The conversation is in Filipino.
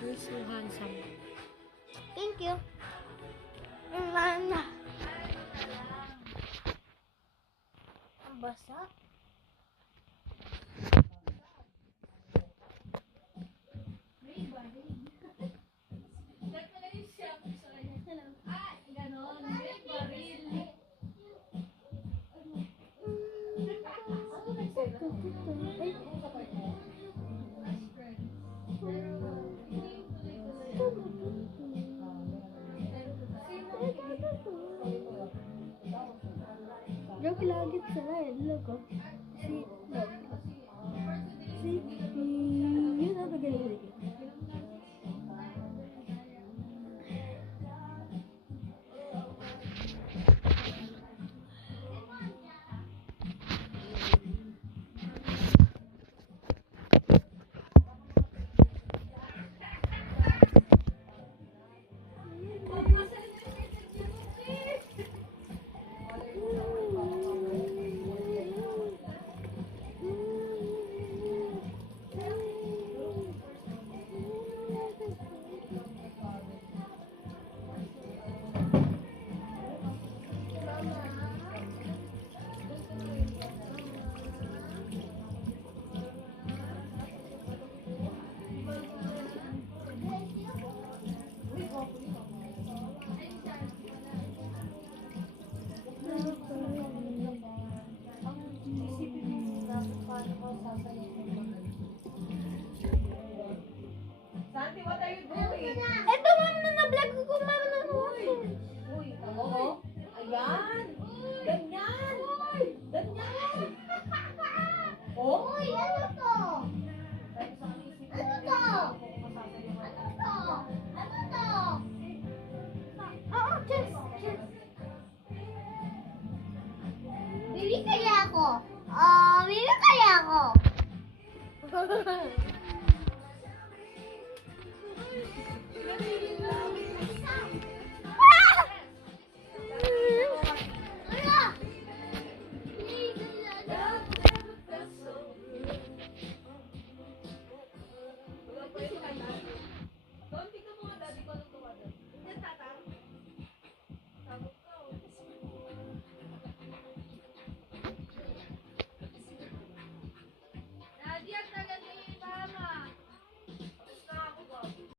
You're so handsome. Thank you. Ang basa. Joke lagi sila eh, logo. Si, yun ang tagalilig. Santi, what are you doing? Eto, ma'am, na-vlog ko, ma'am, na Uy, oo. Ayan. Ganyan. Ganyan. Oh? Uy, ano to? Ano to? Ano to? Ano to? Oo, cheers. Cheers. Bili kaya ako. Bili kaya ako.